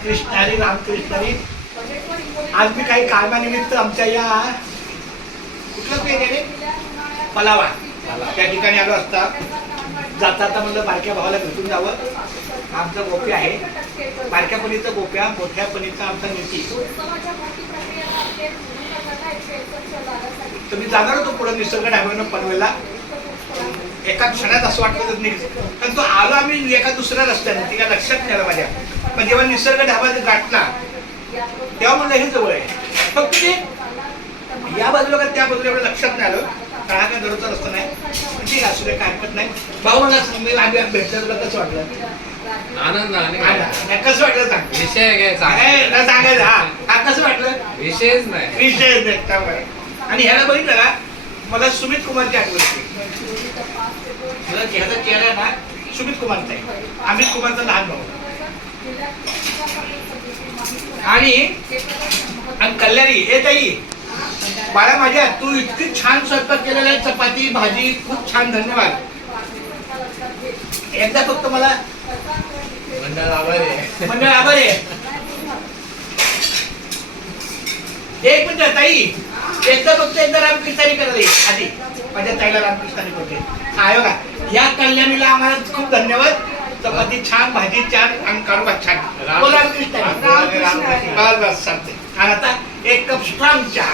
रामकृष्ण हरी रामकृष्ण हरी. आज मी काही कामानिमित्त आमच्या या कुठलं पेन आहे रे पलावा त्या ठिकाणी आलो असता. जाता आता म्हणलं बारक्या भावाला भेटून जावं. आमचं गोप्या आहे, बारक्या पणीचं गोप्या, मोठ्या पणीचा आमचा निती. तर मी जाणार होतो पुढे निसर्ग ढाब्यानं पनवेलला. एका क्षणात असं वाटलं नाही, कारण तो आलो आम्ही एका दुसऱ्या रस्त्याने, ती काय लक्षात नाही आलं माझ्या. पण जेव्हा निसर्ग ढाबा गाठला तेव्हा म्हणलं हे जवळ आहे. फक्त ते या बाजूला का त्या बाजूला एवढं लक्षात नाही आलं. काळा काय दररोजचा रस्ता नाही, ठीक असू दे, काय हरकत नाही. भाऊ मला आम्ही भेटलं, तुला कसं वाटलं? आनंद कसं वाटलं सांग. विषय सांगायचं हा कसं वाटलं? विषयच नाही. विषय नाही. आणि ह्याला बघितलं का, मला सुमित कुमारची आठवण येते. ह्याचा चेहरा ना सुमित कुमारचा आहे, अमित कुमारचा लहान भाऊ. आणि कल्याणी हे ताई बाळा माझ्या, तू इतकी छान स्वयंपाक केलेला आहे, चपाती भाजी खूप छान, धन्यवाद. एकदा फक्त मला मंडळ आभार आहे. एक मिनिट ताई, एकदा रामकृष्णाने करायला आधी माझ्या ताईला रामकृष्णाने करते. हा बघा, या कल्याणीला आम्हाला खूप धन्यवाद. चपाती छान, भाजी छान आणि काढून छान. रामकृष्ण सांगते. आणि आता एक कप स्ट्रॉंग चहा.